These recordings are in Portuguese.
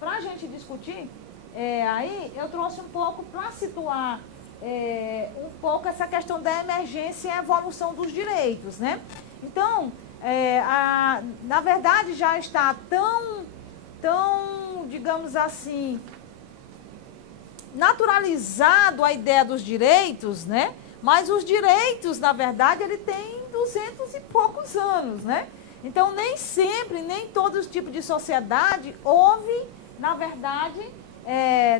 para a gente discutir, aí eu trouxe um pouco para situar um pouco essa questão da emergência e evolução dos direitos, né? Então, na verdade, já está tão, digamos assim, naturalizado a ideia dos direitos, né? Mas os direitos, na verdade, ele tem 200 e poucos anos, né? Então, nem sempre, nem todo tipo de sociedade houve, na verdade,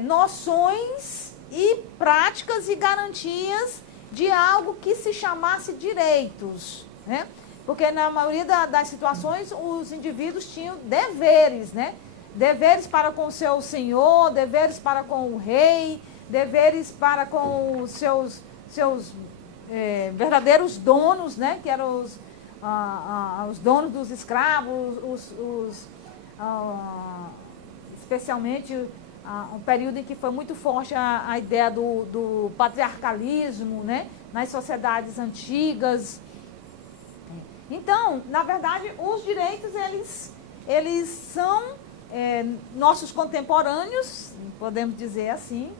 noções e práticas e garantias de algo que se chamasse direitos, né? Porque na maioria das situações os indivíduos tinham deveres, né? Deveres para com o seu senhor, deveres para com o rei, deveres para com os seus verdadeiros donos, né? Que eram os donos dos escravos, especialmente um período em que foi muito forte a ideia do patriarcalismo, né? Nas sociedades antigas. Então, na verdade, os direitos, eles são nossos contemporâneos, podemos dizer assim,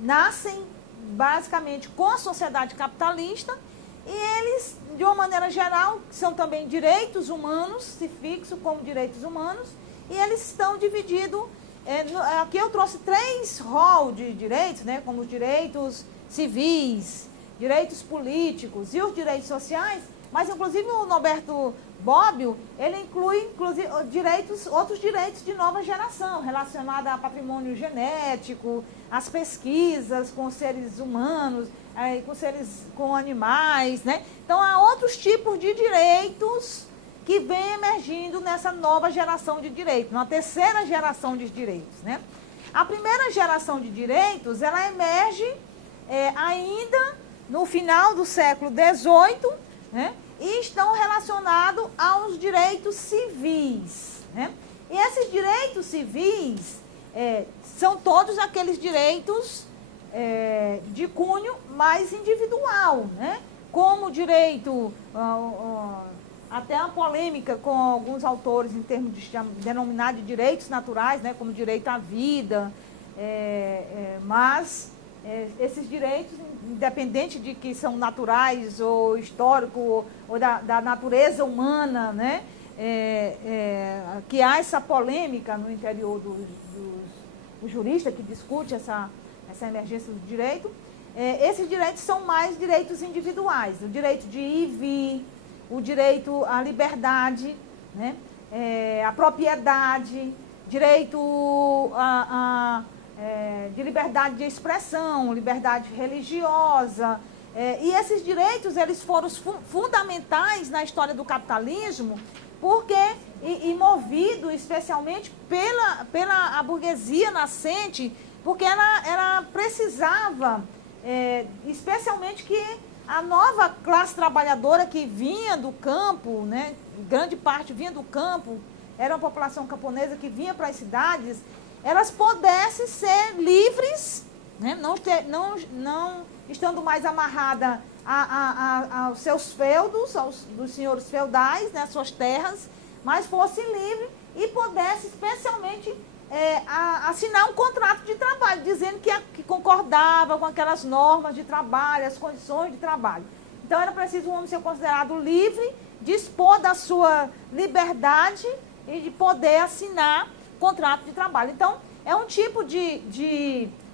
nascem basicamente com a sociedade capitalista e eles, de uma maneira geral, são também direitos humanos, se fixam como direitos humanos, e eles estão divididos, aqui eu trouxe 3 rolos de direitos, né, como os direitos civis, direitos políticos e os direitos sociais, mas inclusive o Norberto Bobbio, ele inclui inclusive outros direitos de nova geração, relacionados a patrimônio genético, as pesquisas com seres humanos, com animais, né? Então há outros tipos de direitos que vêm emergindo nessa nova geração de direitos, na terceira geração de direitos, né? A primeira geração de direitos, ela emerge ainda no final do século XVIII, né? E estão relacionados aos direitos civis, né? E esses direitos civis são todos aqueles direitos de cunho mais individual, né? Como o direito, até a polêmica com alguns autores em termos de denominar de direitos naturais, né? Como direito à vida, mas esses direitos, independente de que são naturais ou históricos ou da natureza humana, né? Que há essa polêmica no interior do jurista que discute essa emergência do direito, esses direitos são mais direitos individuais, o direito de ir e vir, o direito à liberdade, né? A propriedade, direito de liberdade de expressão, liberdade religiosa, e esses direitos eles foram fundamentais na história do capitalismo, porque movido especialmente pela burguesia nascente, porque ela precisava, especialmente que a nova classe trabalhadora que vinha do campo, né, grande parte vinha do campo, era uma população camponesa que vinha para as cidades, elas pudessem ser livres, né, não estando mais amarrada aos seus feudos, dos senhores feudais, né, suas terras, mas fosse livre e pudesse especialmente assinar um contrato de trabalho, dizendo que concordava com aquelas normas de trabalho, as condições de trabalho. Então era preciso um homem ser considerado livre, dispor da sua liberdade e de poder assinar contrato de trabalho. Então é um tipo de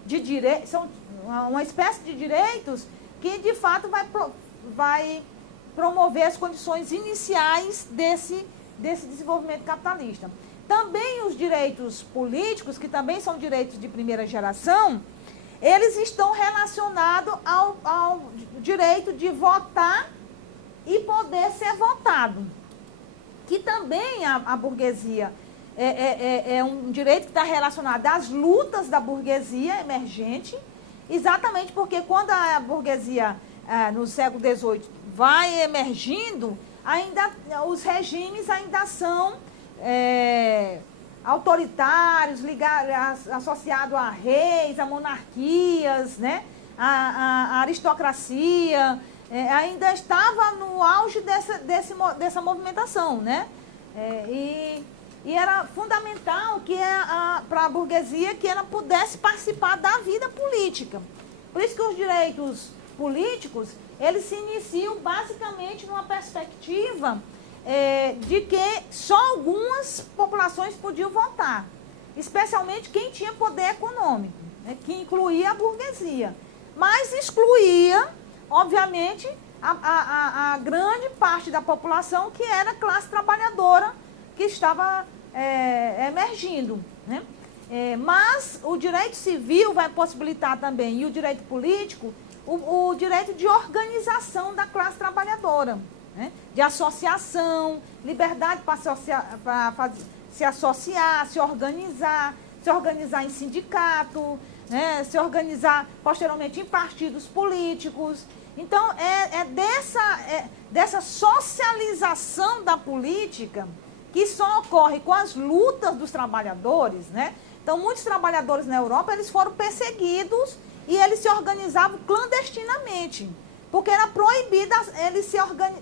direito, são uma espécie de direitos que de fato vai promover as condições iniciais desse desenvolvimento capitalista. Também os direitos políticos, que também são direitos de primeira geração, eles estão relacionados ao direito de votar e poder ser votado. Que também a burguesia é um direito que está relacionado às lutas da burguesia emergente, exatamente porque quando a burguesia, no século XVIII, vai emergindo, ainda os regimes ainda são autoritários, associados a reis, a monarquias, né? A aristocracia, ainda estava no auge dessa movimentação, né? e era fundamental que para a burguesia que ela pudesse participar da vida política. Por isso que os direitos políticos, eles se iniciam basicamente numa perspectiva de que só algumas populações podiam votar, especialmente quem tinha poder econômico, né, que incluía a burguesia, mas excluía, obviamente, a grande parte da população que era a classe trabalhadora que estava emergindo, né? Mas o direito civil vai possibilitar também, e o direito político, o direito de organização da classe trabalhadora, né? De associação, liberdade para se associar, se organizar em sindicato, né? Se organizar posteriormente em partidos políticos. Então, dessa socialização da política que só ocorre com as lutas dos trabalhadores, né? Então, muitos trabalhadores na Europa, eles foram perseguidos e eles se organizavam clandestinamente, porque era proibido eles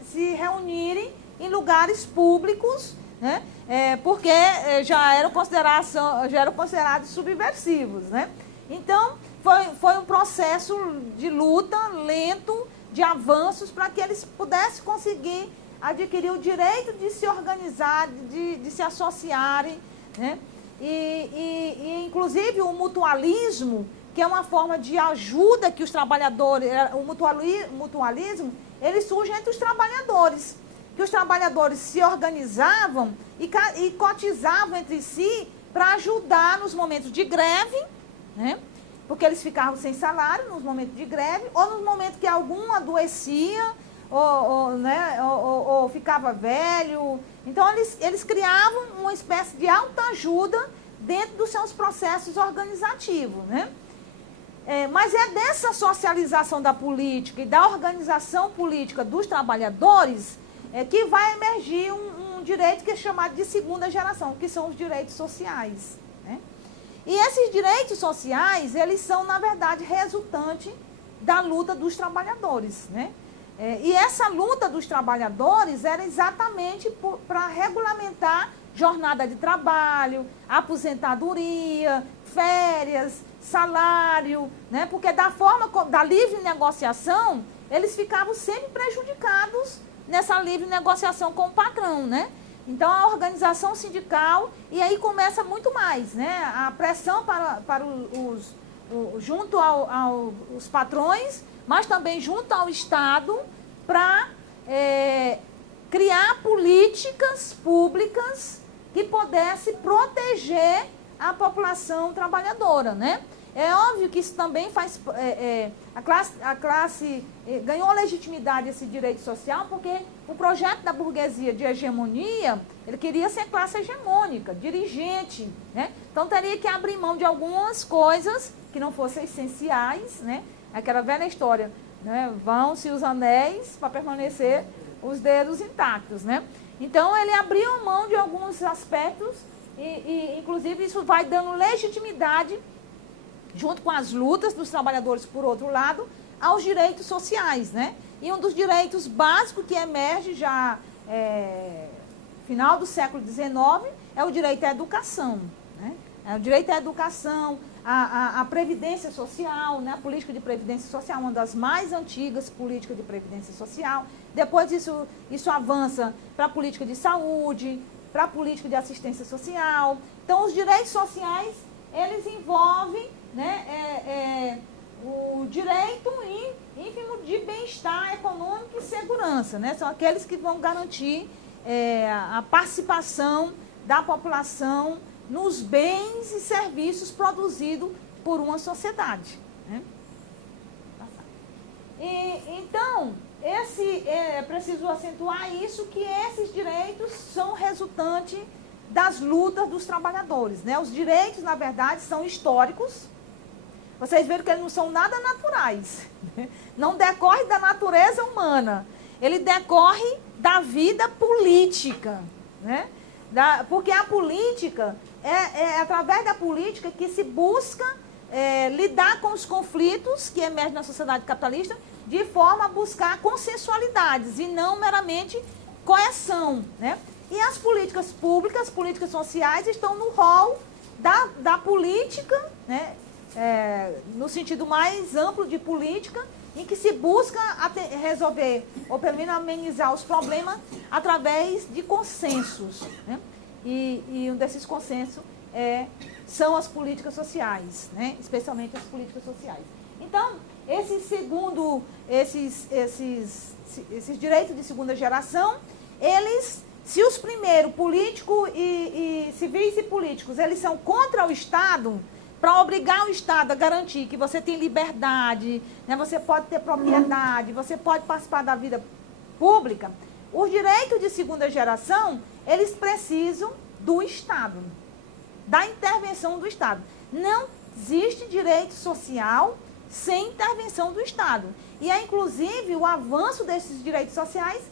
se reunirem em lugares públicos, né? Porque já eram considerados subversivos, né? Então, foi um processo de luta lento, de avanços, para que eles pudessem conseguir adquirir o direito de se organizar, de se associarem, né? E inclusive, o mutualismo, que é uma forma de ajuda que os trabalhadores... O mutualismo, ele surge entre os trabalhadores, que os trabalhadores se organizavam e cotizavam entre si para ajudar nos momentos de greve, né? Porque eles ficavam sem salário nos momentos de greve, ou nos momentos que algum adoecia, ou ficava velho. Então, eles criavam uma espécie de autoajuda dentro dos seus processos organizativos, né? Mas é dessa socialização da política e da organização política dos trabalhadores que vai emergir um direito que é chamado de segunda geração, que são os direitos sociais, né? E esses direitos sociais, eles são, na verdade, resultante da luta dos trabalhadores, né? E essa luta dos trabalhadores era exatamente para regulamentar jornada de trabalho, aposentadoria, férias, salário, né? Porque da livre negociação, eles ficavam sempre prejudicados nessa livre negociação com o patrão, né? Então, a organização sindical, e aí começa muito mais, né? A pressão junto aos patrões, mas também junto ao Estado, para criar políticas públicas que pudessem proteger a população trabalhadora, né? É óbvio que isso também faz... a classe ganhou legitimidade esse direito social porque o projeto da burguesia de hegemonia, ele queria ser classe hegemônica, dirigente, né? Então, teria que abrir mão de algumas coisas que não fossem essenciais, né? Aquela velha história, né? Vão-se os anéis para permanecer os dedos intactos, né? Então, ele abriu mão de alguns aspectos e inclusive, isso vai dando legitimidade, junto com as lutas dos trabalhadores, por outro lado, aos direitos sociais, né? E um dos direitos básicos que emerge já final do século XIX é o direito à educação, né? É o direito à educação, a previdência social, né? A política de previdência social, uma das mais antigas políticas de previdência social. Depois isso avança para a política de saúde, para a política de assistência social. Então, os direitos sociais, eles envolvem, né, o direito ínfimo de bem-estar econômico e segurança, né? São aqueles que vão garantir a participação da população nos bens e serviços produzidos por uma sociedade, né? Então, é preciso acentuar isso, que esses direitos são resultante das lutas dos trabalhadores, né? Os direitos, na verdade, são históricos. Vocês viram que eles não são nada naturais, né? Não decorre da natureza humana, ele decorre da vida política, né? Porque a política, é através da política que se busca lidar com os conflitos que emergem na sociedade capitalista, de forma a buscar consensualidades e não meramente coerção, né? E as políticas públicas, políticas sociais, estão no rol da política, né? No sentido mais amplo de política, em que se busca resolver, ou pelo menos amenizar os problemas através de consensos, né? E um desses consensos são as políticas sociais, né? Especialmente as políticas sociais. Então, esses direitos de segunda geração, se os primeiros, políticos e civis e políticos, eles são contra o Estado, para obrigar o Estado a garantir que você tem liberdade, né, você pode ter propriedade, você pode participar da vida pública, os direitos de segunda geração, eles precisam do Estado, da intervenção do Estado. Não existe direito social sem intervenção do Estado. E é, inclusive, o avanço desses direitos sociais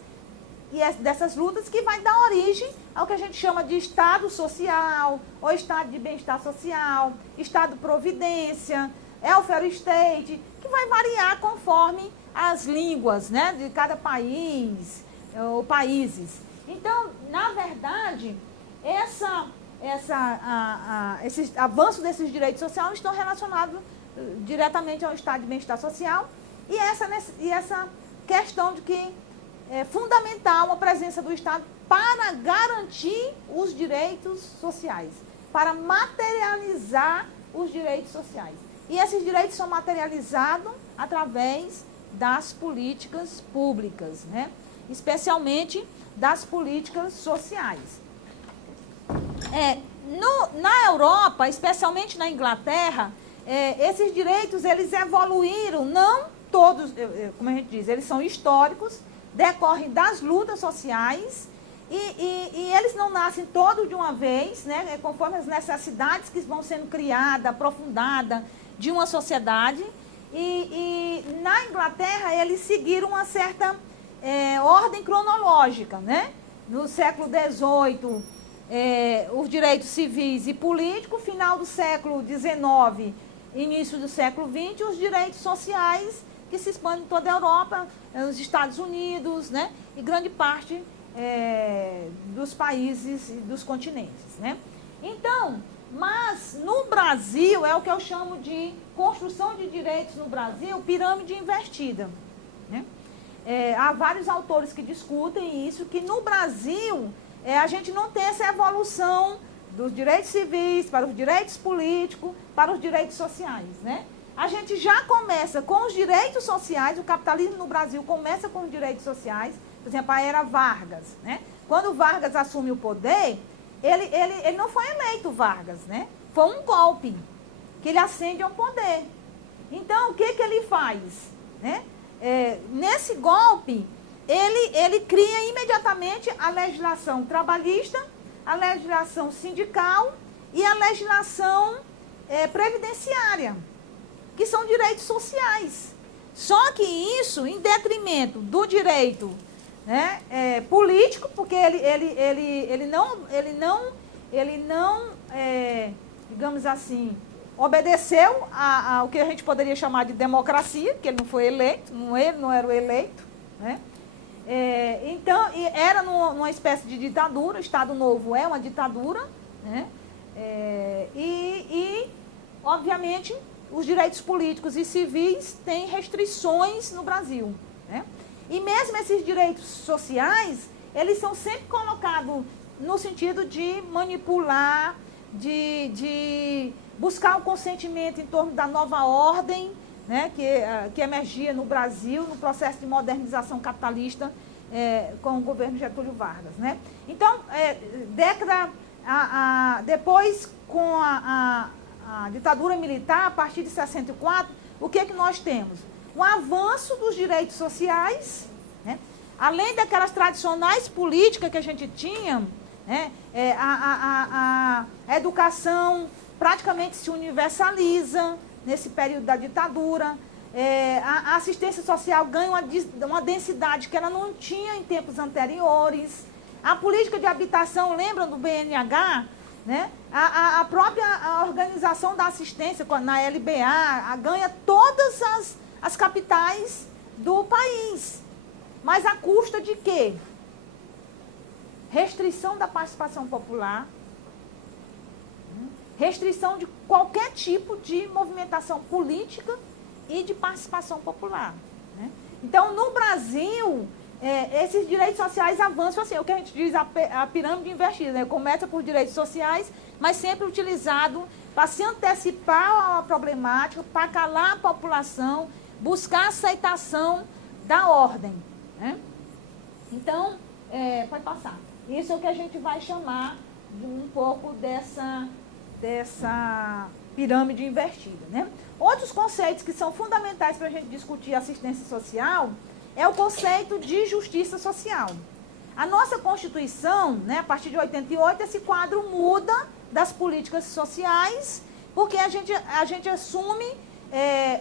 e dessas lutas que vai dar origem ao que a gente chama de Estado social, ou Estado de bem-estar social, Estado providência, welfare state, que vai variar conforme as línguas, né, de cada país, ou países. Então, na verdade, esses avanços desses direitos sociais estão relacionados diretamente ao Estado de bem-estar social e essa questão de que é fundamental a presença do Estado para garantir os direitos sociais, para materializar os direitos sociais. E esses direitos são materializados através das políticas públicas, né? Especialmente das políticas sociais. Na Europa, especialmente na Inglaterra, esses direitos eles evoluíram, não todos, como a gente diz, eles são históricos, decorrem das lutas sociais e eles não nascem todos de uma vez, né, conforme as necessidades que vão sendo criadas, aprofundadas de uma sociedade. E na Inglaterra eles seguiram uma certa ordem cronológica, né? No século XVIII, os direitos civis e políticos, final do século XIX, início do século XX, os direitos sociais que se expandem em toda a Europa, nos Estados Unidos, né? E grande parte dos países e dos continentes, né? Então, mas no Brasil, é o que eu chamo de construção de direitos no Brasil, pirâmide invertida, né? Há vários autores que discutem isso, que no Brasil a gente não tem essa evolução dos direitos civis para os direitos políticos, para os direitos sociais, né? A gente já começa com os direitos sociais, o capitalismo no Brasil começa com os direitos sociais, por exemplo, a era Vargas, né? Quando Vargas assume o poder, ele não foi eleito Vargas, né? Foi um golpe que ele ascende ao poder. Então, o que ele faz, né? Nesse golpe, ele cria imediatamente a legislação trabalhista, a legislação sindical e a legislação previdenciária, que são direitos sociais. Só que isso em detrimento do direito, né, político, porque ele não digamos assim, obedeceu ao que a gente poderia chamar de democracia, que ele não foi eleito, ele não era o eleito, né? Então, era numa espécie de ditadura, o Estado Novo é uma ditadura, né? Obviamente, os direitos políticos e civis têm restrições no Brasil, né? E mesmo esses direitos sociais, eles são sempre colocados no sentido de manipular, de buscar o consentimento em torno da nova ordem, né, que emergia no Brasil, no processo de modernização capitalista com o governo Getúlio Vargas, né? Então, depois, com a ditadura militar, a partir de 64, o que nós temos? Um avanço dos direitos sociais, né? Além daquelas tradicionais políticas que a gente tinha, né? A educação praticamente se universaliza nesse período da ditadura. A assistência social ganha uma densidade que ela não tinha em tempos anteriores. A política de habitação, lembram do BNH? Né? A própria organização da assistência na LBA ganha todas as capitais do país. Mas à custa de quê? restrição da participação popular, restrição de qualquer tipo de movimentação política e de participação popular. Né? Então, no Brasil, esses direitos sociais avançam assim, o que a gente diz a pirâmide invertida, né? Começa por direitos sociais, mas sempre utilizado para se antecipar a problemática, para calar a população, buscar a aceitação da ordem. Né? Então, pode passar. Isso é o que a gente vai chamar de um pouco dessa pirâmide invertida. Né? Outros conceitos que são fundamentais para a gente discutir assistência social é o conceito de justiça social. A nossa Constituição, né, a partir de 88, esse quadro muda das políticas sociais, porque a gente assume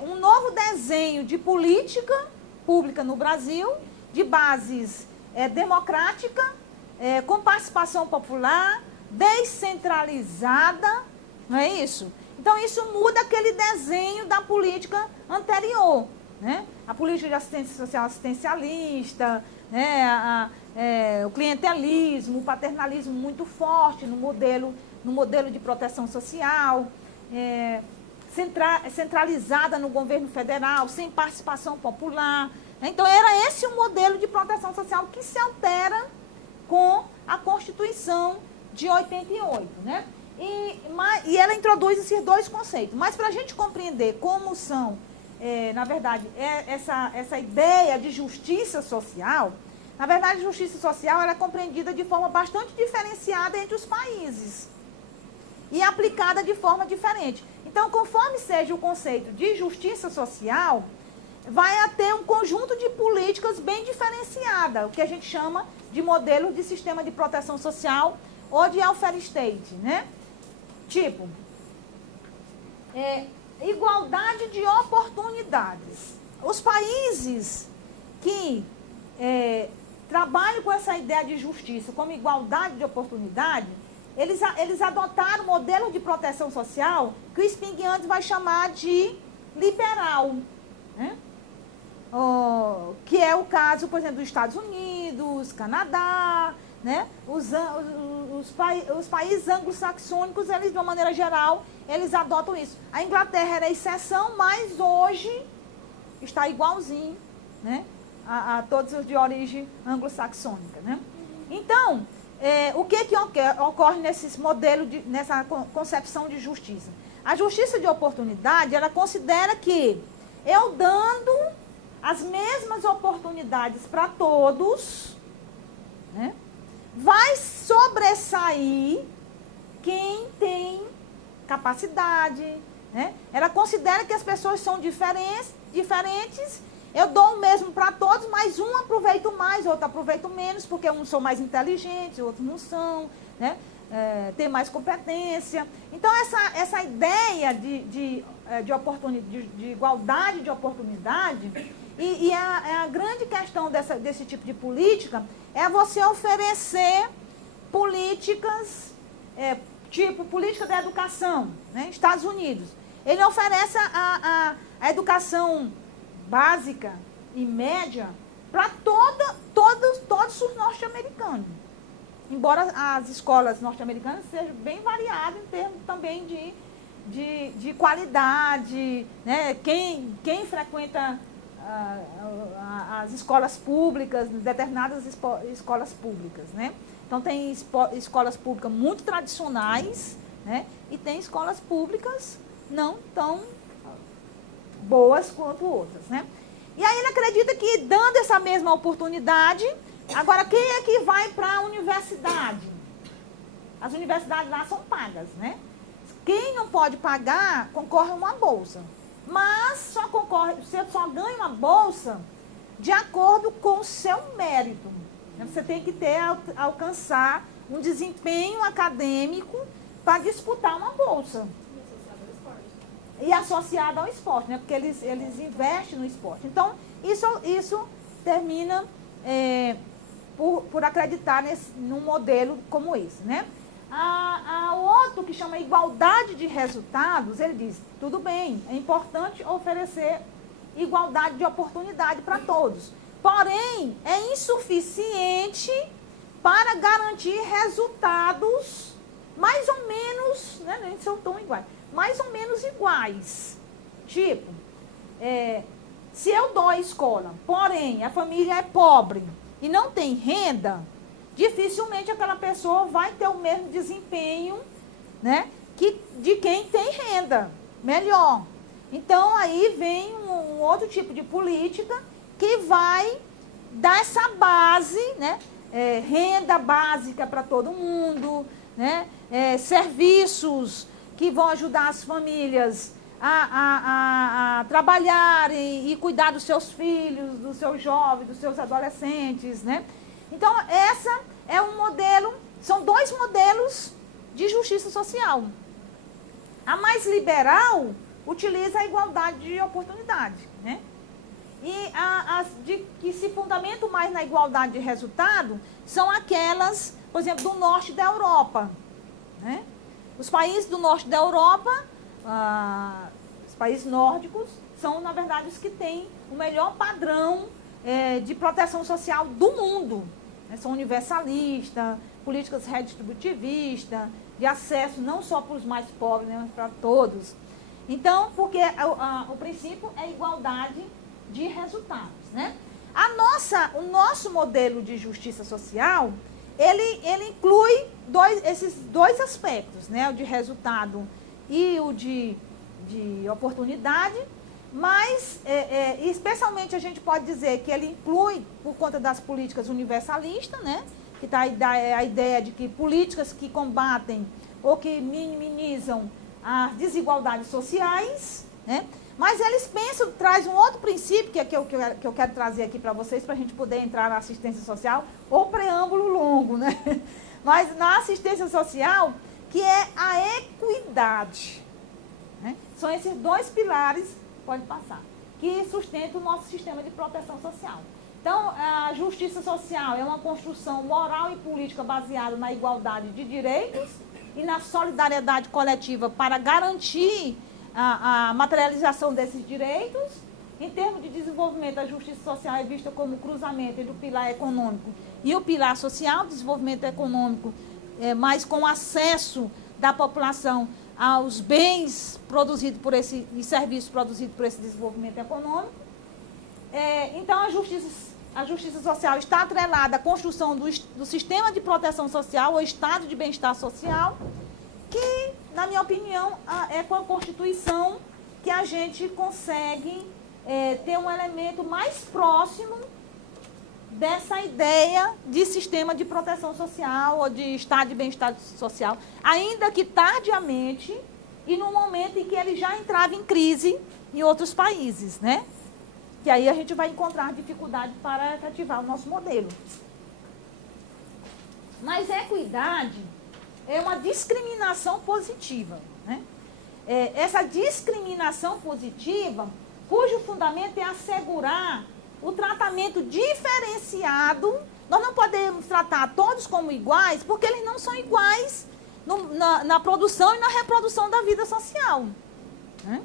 um novo desenho de política pública no Brasil, de bases democrática, com participação popular, descentralizada, não é isso? Então, isso muda aquele desenho da política anterior. Né? A política de assistência social assistencialista, né? O clientelismo, o paternalismo muito forte no modelo de proteção social, centralizada no governo federal, sem participação popular. Então, era esse o modelo de proteção social que se altera com a Constituição de 88. Né? E ela introduz esses dois conceitos. Mas para a gente compreender como são, na verdade, essa ideia de justiça social, na verdade, justiça social ela é compreendida de forma bastante diferenciada entre os países e aplicada de forma diferente. Então, conforme seja o conceito de justiça social, vai ter um conjunto de políticas bem diferenciada, o que a gente chama de modelo de sistema de proteção social ou de welfare state, né? Tipo, igualdade de oportunidades. Os países que trabalham com essa ideia de justiça como igualdade de oportunidade, eles adotaram o modelo de proteção social que o Spingian vai chamar de liberal, né? Que é o caso, por exemplo, dos Estados Unidos, Canadá, né? Os países anglo-saxônicos, eles, de uma maneira geral, eles adotam isso. A Inglaterra era exceção, mas hoje está igualzinho, né? A todos os de origem anglo-saxônica. Né? Então, o que ocorre nesses modelos, nessa concepção de justiça? A justiça de oportunidade, ela considera que eu dando as mesmas oportunidades para todos, né, vai sobressair quem tem capacidade. Né? Ela considera que as pessoas são diferentes, eu dou o mesmo para todos, mas um aproveita mais, outro aproveita menos, porque uns são mais inteligentes, outros não são, né? Tem mais competência. Então, essa ideia de igualdade de oportunidade, e a grande questão desse tipo de política é você oferecer políticas, tipo política da educação, né? Estados Unidos. Ele oferece a educação básica e média para todos os norte-americanos. Embora as escolas norte-americanas sejam bem variadas em termos também de qualidade, né? Quem frequenta as escolas públicas, determinadas escolas públicas, né? Então, tem escolas públicas muito tradicionais, né? E tem escolas públicas não tão boas quanto outras, né? E aí ele acredita que, dando essa mesma oportunidade, agora quem é que vai para a universidade? As universidades lá são pagas, né? Quem não pode pagar, concorre a uma bolsa. Mas você só ganha uma bolsa de acordo com o seu mérito. Você tem que alcançar um desempenho acadêmico para disputar uma bolsa. E associado ao esporte, né? Porque eles investem no esporte. Então, isso termina por acreditar num modelo como esse, né? O outro, que chama igualdade de resultados, ele diz, tudo bem, é importante oferecer igualdade de oportunidade para todos. Porém, é insuficiente para garantir resultados mais ou menos, né, nem são tão iguais, mais ou menos iguais. Tipo, se eu dou a escola, porém a família é pobre e não tem renda, dificilmente aquela pessoa vai ter o mesmo desempenho, né, de quem tem renda, melhor. Então, aí vem um outro tipo de política que vai dar essa base, né, renda básica para todo mundo, né, serviços que vão ajudar as famílias a trabalhar e cuidar dos seus filhos, dos seus jovens, dos seus adolescentes, né? Então, essa é um modelo, são dois modelos de justiça social. A mais liberal utiliza a igualdade de oportunidade, né? E as que se fundamentam mais na igualdade de resultado são aquelas, por exemplo, do norte da Europa, né? Os países do norte da Europa, os países nórdicos, são, na verdade, os que têm o melhor padrão de proteção social do mundo, né? São universalistas, políticas redistributivistas, de acesso não só para os mais pobres, né, mas para todos. Então, porque o princípio é igualdade de resultados, né? O nosso modelo de justiça social, ele inclui esses dois aspectos, né? O de resultado e o de oportunidade, mas especialmente a gente pode dizer que ele inclui, por conta das políticas universalistas, né? Que está a ideia de que políticas que combatem ou que minimizam as desigualdades sociais, né? Mas eles pensam, traz um outro princípio, que é que eu quero trazer aqui para vocês, para a gente poder entrar na assistência social, ou preâmbulo longo, né? Mas na assistência social, que é a equidade, né? São esses dois pilares, pode passar, que sustentam o nosso sistema de proteção social. Então, a justiça social é uma construção moral e política baseada na igualdade de direitos e na solidariedade coletiva para garantir a materialização desses direitos. Em termos de desenvolvimento, a justiça social é vista como o cruzamento entre o pilar econômico e o pilar social, desenvolvimento econômico, mas com acesso da população aos bens produzidos e serviços produzidos por esse desenvolvimento econômico. Então, a justiça social está atrelada à construção do sistema de proteção social, ou estado de bem-estar social, que, na minha opinião, é com a Constituição que a gente consegue ter um elemento mais próximo dessa ideia de sistema de proteção social ou de estado de bem-estar social, ainda que tardiamente e no momento em que ele já entrava em crise em outros países, né? Que aí a gente vai encontrar dificuldade para efetivar o nosso modelo. Mas equidade é uma discriminação positiva, né? Essa discriminação positiva, cujo fundamento é assegurar o tratamento diferenciado. Nós não podemos tratar todos como iguais, porque eles não são iguais na produção e na reprodução da vida social, né?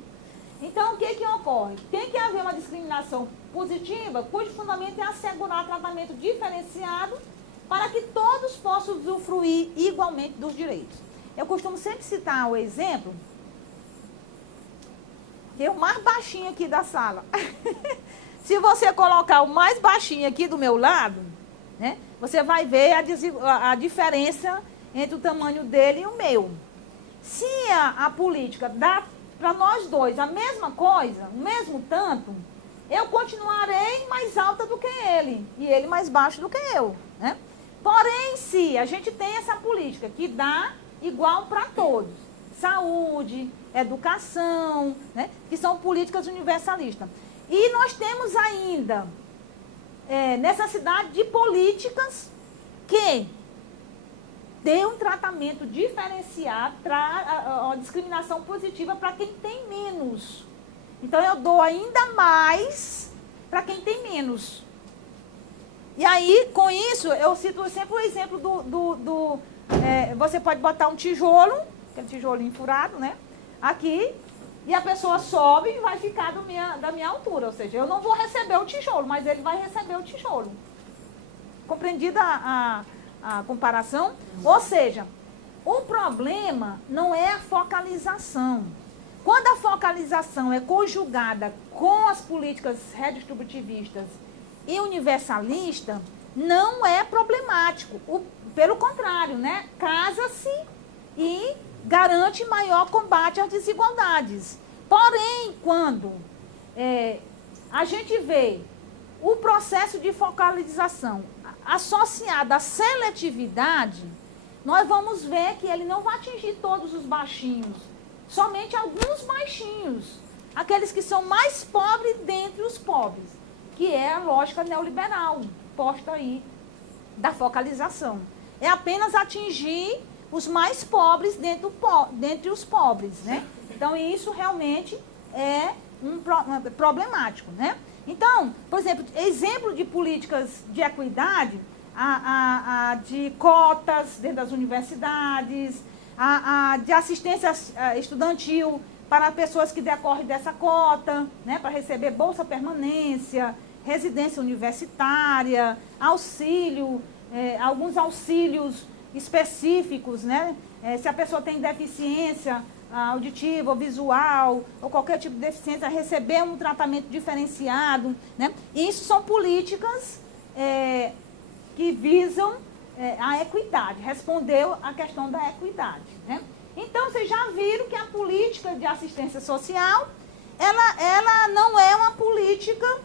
Então, o que ocorre? Tem que haver uma discriminação positiva, cujo fundamento é assegurar tratamento diferenciado para que todos possam usufruir igualmente dos direitos. Eu costumo sempre citar o exemplo, que é o mais baixinho aqui da sala. Se você colocar o mais baixinho aqui do meu lado, né, você vai ver a diferença entre o tamanho dele e o meu. Se a política dá para nós dois a mesma coisa, o mesmo tanto, eu continuarei mais alta do que ele, e ele mais baixo do que eu, né? Porém, se a gente tem essa política que dá igual para todos, saúde, educação, né, que são políticas universalistas. E nós temos ainda necessidade de políticas que dê um tratamento diferenciado, uma discriminação positiva para quem tem menos. Então, eu dou ainda mais para quem tem menos. E aí, com isso, eu cito sempre o exemplo você pode botar um tijolo, aquele tijolinho furado, né? Aqui, e a pessoa sobe e vai ficar da minha altura. Ou seja, eu não vou receber o tijolo, mas ele vai receber o tijolo. Compreendida a comparação. Ou seja, o problema não é a focalização. Quando a focalização é conjugada com as políticas redistributivistas e universalistas, não é problemático. Pelo contrário, né? Casa-se e garante maior combate às desigualdades. Porém, quando a gente vê o processo de focalização associado à seletividade, nós vamos ver que ele não vai atingir todos os baixinhos, somente alguns baixinhos, aqueles que são mais pobres dentre os pobres, que é a lógica neoliberal posta aí da focalização. É apenas atingir os mais pobres dentre os pobres, né? Então, isso realmente é problemático, né? Então, por exemplo de políticas de equidade, de cotas dentro das universidades, de assistência estudantil para pessoas que decorrem dessa cota, né, para receber bolsa permanência, residência universitária, auxílio, alguns auxílios específicos, né? Se a pessoa tem deficiência auditiva ou visual, ou qualquer tipo de deficiência, receber um tratamento diferenciado, né? E isso são políticas que visam a equidade, respondeu a questão da equidade, né? Então, vocês já viram que a política de assistência social, ela não é uma política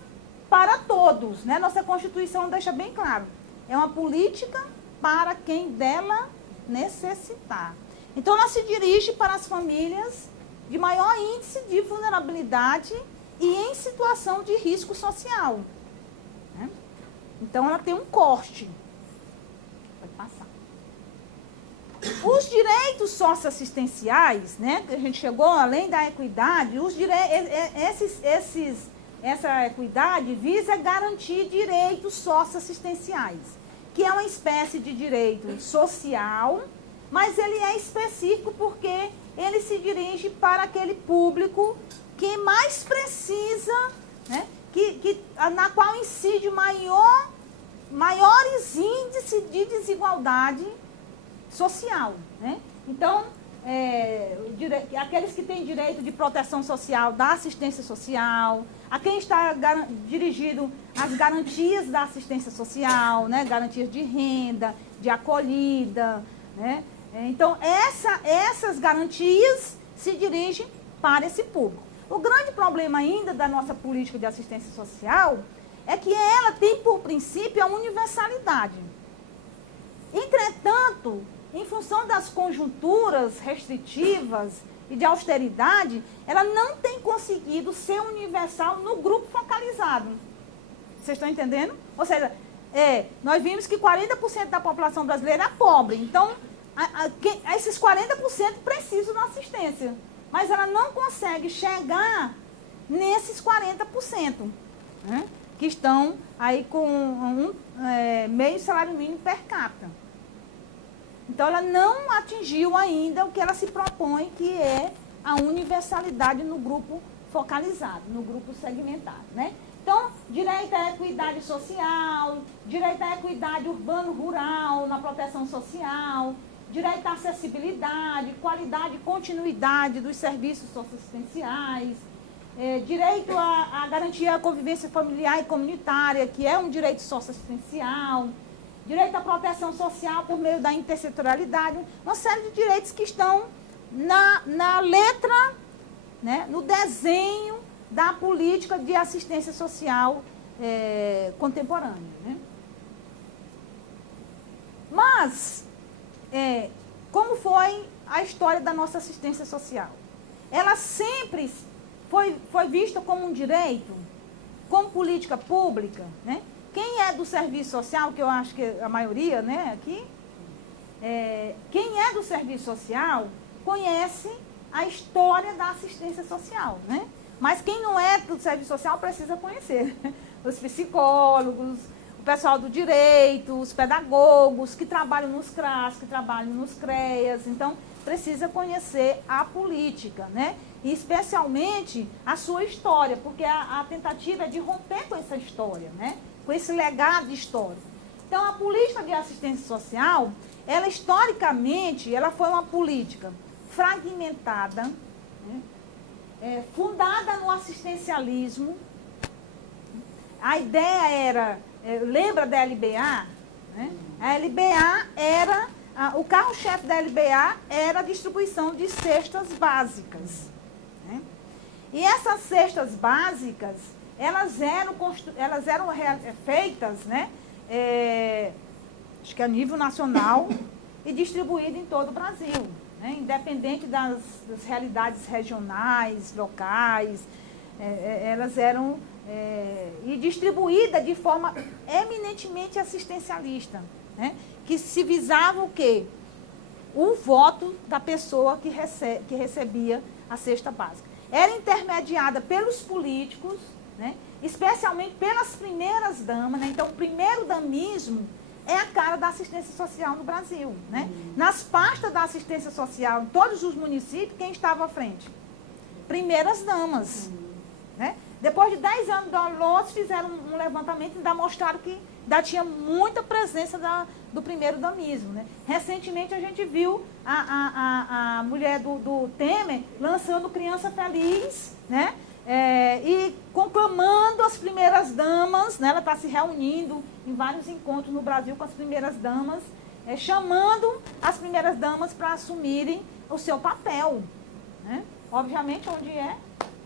para todos, né? Nossa Constituição deixa bem claro. É uma política para quem dela necessitar. Então, ela se dirige para as famílias de maior índice de vulnerabilidade e em situação de risco social, né? Então, ela tem um corte. Pode passar. Os direitos socioassistenciais, né, que a gente chegou além da equidade, essa equidade visa garantir direitos socioassistenciais, que é uma espécie de direito social, mas ele é específico porque ele se dirige para aquele público que mais precisa, né, na qual incide maiores índices de desigualdade social, né? Então, aqueles que têm direito de proteção social, da assistência social, a quem está dirigido às garantias da assistência social, né? Garantias de renda, de acolhida, né? Então, essas garantias se dirigem para esse público. O grande problema ainda da nossa política de assistência social é que ela tem por princípio a universalidade. Entretanto, em função das conjunturas restritivas e de austeridade, ela não tem conseguido ser universal no grupo focalizado. Vocês estão entendendo? Ou seja, nós vimos que 40% da população brasileira é pobre. Então, esses 40% precisam de assistência. Mas ela não consegue chegar nesses 40%, né, que estão aí com meio salário mínimo per capita. Então, ela não atingiu ainda o que ela se propõe, que é a universalidade no grupo focalizado, no grupo segmentado, né? Então, direito à equidade social, direito à equidade urbano-rural na proteção social, direito à acessibilidade, qualidade e continuidade dos serviços socioassistenciais, direito à garantia à convivência familiar e comunitária, que é um direito socioassistencial, direito à proteção social por meio da intersetorialidade, uma série de direitos que estão na letra, né, no desenho da política de assistência social contemporânea, né? Mas, como foi a história da nossa assistência social? Ela sempre foi vista como um direito, como política pública, né? Quem é do serviço social, que eu acho que a maioria, né, aqui, quem é do serviço social conhece a história da assistência social, né? Mas quem não é do serviço social precisa conhecer. Os psicólogos, o pessoal do direito, os pedagogos que trabalham nos CRAS, que trabalham nos CREAS. Então, precisa conhecer a política, né? E especialmente a sua história, porque a tentativa é de romper com essa história, né? Com esse legado histórico. Então, a política de assistência social, ela historicamente, ela foi uma política fragmentada, né? Fundada no assistencialismo. A ideia era, lembra da LBA? Né? A LBA era, o carro-chefe da LBA era a distribuição de cestas básicas. Né? E essas cestas básicas, elas eram feitas, né? Acho que a nível nacional e distribuídas em todo o Brasil, né? Independente das realidades regionais, locais, elas eram e distribuídas de forma eminentemente assistencialista, né? Que se visava o quê? O voto da pessoa que recebia a cesta básica. Era intermediada pelos políticos, né? Especialmente pelas primeiras damas, né? Então, o primeiro damismo é a cara da assistência social no Brasil, né? Nas pastas da assistência social, em todos os municípios, quem estava à frente? Primeiras damas, né? Depois de 10 anos do Alonso, fizeram um levantamento e ainda mostraram que ainda tinha muita presença do primeiro damismo, né? Recentemente, a gente viu a mulher do Temer lançando Criança Feliz, né? E conclamando as primeiras damas, né? Ela está se reunindo em vários encontros no Brasil com as primeiras damas, chamando as primeiras damas para assumirem o seu papel, né? Obviamente, onde é?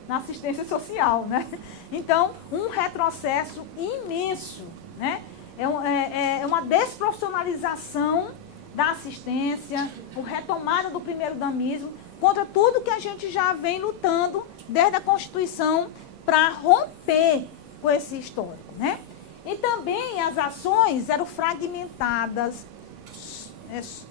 Na assistência social, né? Então, um retrocesso imenso, né? É uma desprofissionalização da assistência, o retomada do primeiro damismo, contra tudo que a gente já vem lutando desde a Constituição para romper com esse histórico, né? E também as ações eram fragmentadas,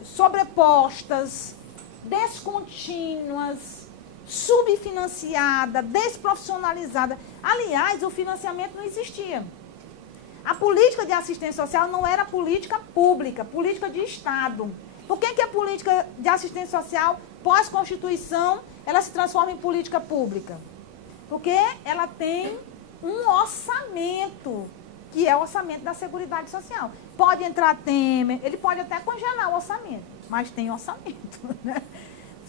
sobrepostas, descontínuas, subfinanciada, desprofissionalizada. Aliás, o financiamento não existia. A política de assistência social não era política pública, política de Estado. Por que a política de assistência social, pós-Constituição, ela se transforma em política pública? Porque ela tem um orçamento, que é o orçamento da Seguridade Social. Pode entrar Temer, ele pode até congelar o orçamento, mas tem orçamento, né?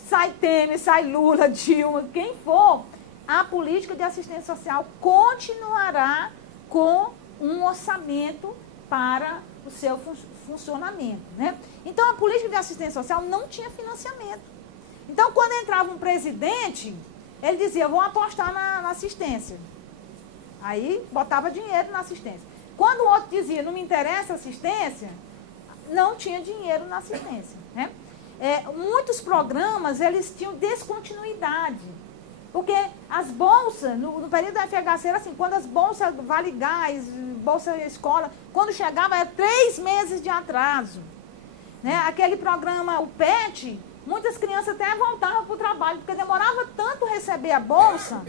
Sai Temer, sai Lula, Dilma, quem for, a política de assistência social continuará com um orçamento para o seu funcionamento, né? Então, a política de assistência social não tinha financiamento. Então, quando entrava um presidente, ele dizia, vou apostar na assistência. Aí, botava dinheiro na assistência. Quando o outro dizia, não me interessa a assistência, não tinha dinheiro na assistência, né? Muitos programas, eles tinham descontinuidade. Porque as bolsas, no período da FHC, era assim, quando as bolsas Vale Gás, Bolsa Escola, quando chegava, era 3 meses de atraso. Né? Aquele programa, o PET, muitas crianças até voltavam para o trabalho, porque demorava tanto receber a bolsa.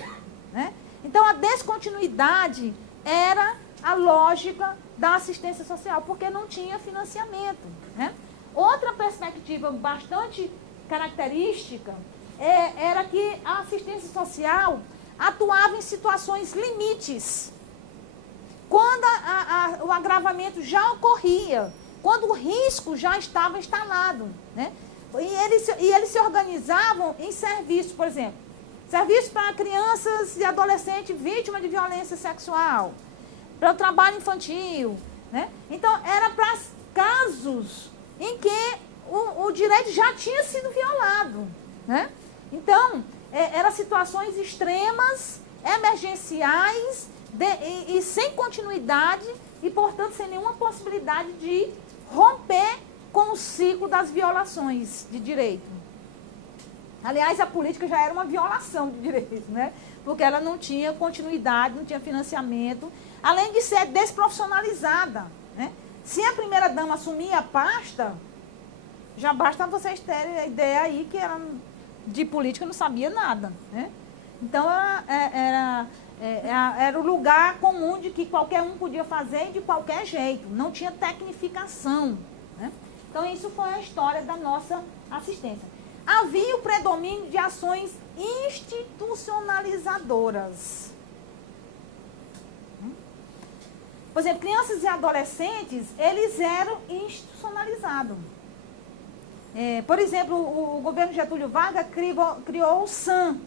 Né? Então, a descontinuidade era a lógica da assistência social, porque não tinha financiamento. Né? Outra perspectiva bastante característica era que a assistência social atuava em situações limites. Quando o agravamento já ocorria, quando o risco já estava instalado. Né? E eles se organizavam em serviços, por exemplo, serviço para crianças e adolescentes vítimas de violência sexual, para o trabalho infantil. Né? Então, era para casos em que o direito já tinha sido violado. Né? Então, eram situações extremas, emergenciais e sem continuidade e, portanto, sem nenhuma possibilidade de romper com o ciclo das violações de direito. Aliás, a política já era uma violação de direito, né? Porque ela não tinha continuidade, não tinha financiamento, além de ser desprofissionalizada. Né? Se a primeira-dama assumia a pasta, já basta vocês terem a ideia aí que ela de política não sabia nada. Né? Então, era o lugar comum de que qualquer um podia fazer de qualquer jeito, não tinha tecnificação. Né? Então, isso foi a história da nossa assistência. Havia o predomínio de ações institucionalizadoras. Por exemplo, crianças e adolescentes, eles eram institucionalizados. Por exemplo, o governo Getúlio Vargas criou o SAM,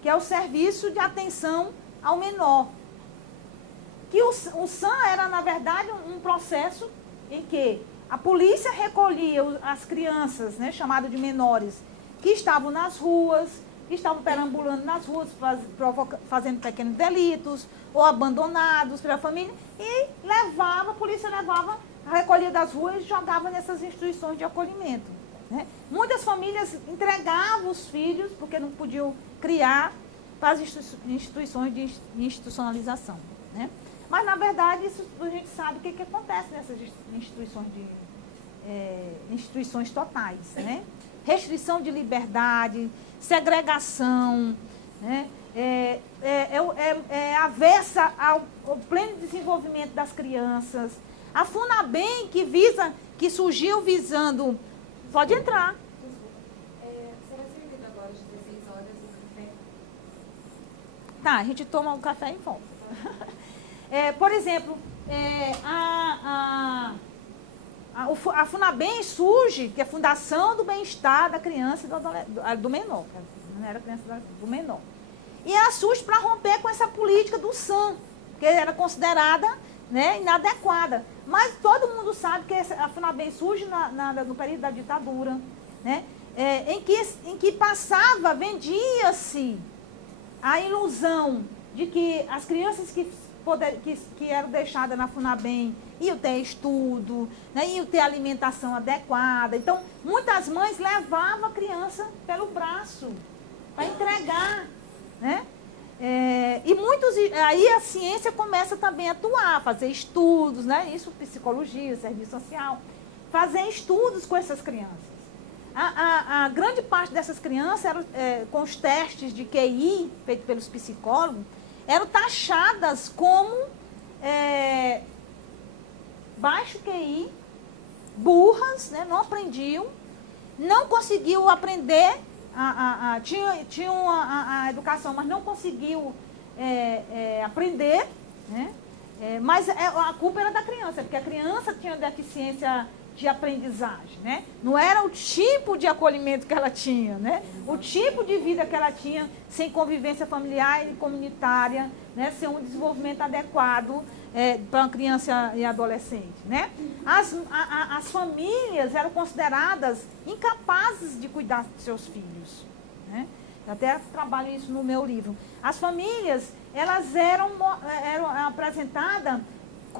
que é o Serviço de Atenção ao Menor. Que o SAM era, na verdade, um processo em que a polícia recolhia as crianças, né, chamadas de menores, que estavam nas ruas, que estavam perambulando nas ruas, fazendo pequenos delitos, ou abandonados pela família, e a polícia levava, recolhia das ruas e jogava nessas instituições de acolhimento. Né? Muitas famílias entregavam os filhos, porque não podiam criar, para as instituições de institucionalização. Né? Mas, na verdade, isso a gente sabe o que acontece nessas instituições totais. Né? Restrição de liberdade, segregação, né? Avessa ao pleno desenvolvimento das crianças. A FUNABEM, que surgiu visando... Pode entrar. Será servido agora às 16 horas o café? Tá, a gente toma o café em volta. Por exemplo, a FUNABEM surge, que é a Fundação do Bem-Estar da Criança e do Menor. Não era criança, do menor. E ela surge para romper com essa política do SAM, que era considerada, né, inadequada. Mas todo mundo sabe que a FUNABEM surge no período da ditadura, né, em que vendia-se a ilusão de que as crianças que eram deixadas na FUNABEM iam ter estudo, né, iam ter alimentação adequada. Então, muitas mães levavam a criança pelo braço para entregar, né? Aí a ciência começa também a atuar, fazer estudos, né? Isso, psicologia, serviço social, fazer estudos com essas crianças. A grande parte dessas crianças, com os testes de QI, feitos pelos psicólogos, eram taxadas como baixo QI, burras, né? Não aprendiam, não conseguiam aprender, tinham a educação, mas não conseguiu aprender, né? Mas a culpa era da criança, porque a criança tinha deficiência de aprendizagem, né? Não era o tipo de acolhimento que ela tinha, né? O tipo de vida que ela tinha, sem convivência familiar e comunitária, né? Sem um desenvolvimento adequado para uma criança e adolescente, né? As famílias eram consideradas incapazes de cuidar dos seus filhos, né? Eu até trabalho isso no meu livro. As famílias, elas eram apresentadas...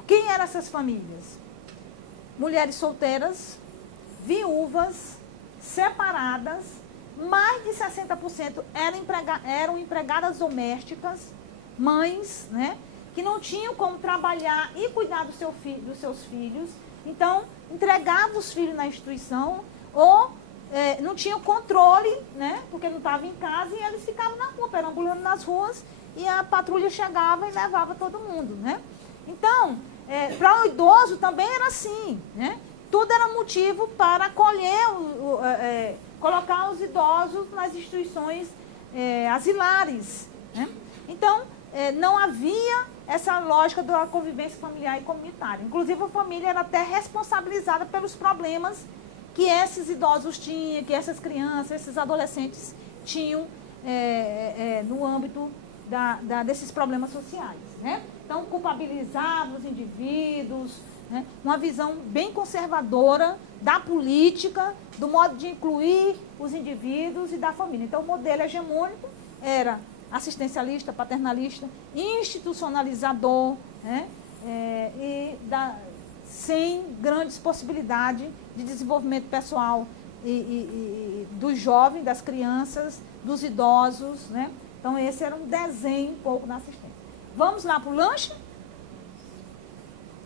Quem eram essas famílias? Mulheres solteiras, viúvas, separadas, mais de 60% eram empregadas domésticas, mães, né, que não tinham como trabalhar e cuidar dos seus filhos, então entregavam os filhos na instituição ou não tinham controle, né, porque não estavam em casa e eles ficavam na rua, perambulando nas ruas e a patrulha chegava e levava todo mundo, né. Então, para o idoso também era assim, né? Tudo era motivo para acolher, colocar os idosos nas instituições asilares, né? Então, não havia essa lógica da convivência familiar e comunitária. Inclusive, a família era até responsabilizada pelos problemas que esses idosos tinham, que essas crianças, esses adolescentes tinham no âmbito desses problemas sociais, né? Então, culpabilizava os indivíduos, né? Uma visão bem conservadora da política, do modo de incluir os indivíduos e da família. Então, o modelo hegemônico era assistencialista, paternalista, institucionalizador, né? Sem grandes possibilidades de desenvolvimento pessoal dos jovens, das crianças, dos idosos, né? Então, esse era um desenho um pouco da assistência. Vamos lá para o lanche?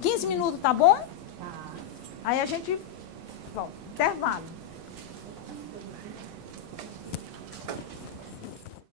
15 minutos, tá bom? Tá. Aí a gente volta. Intervalo.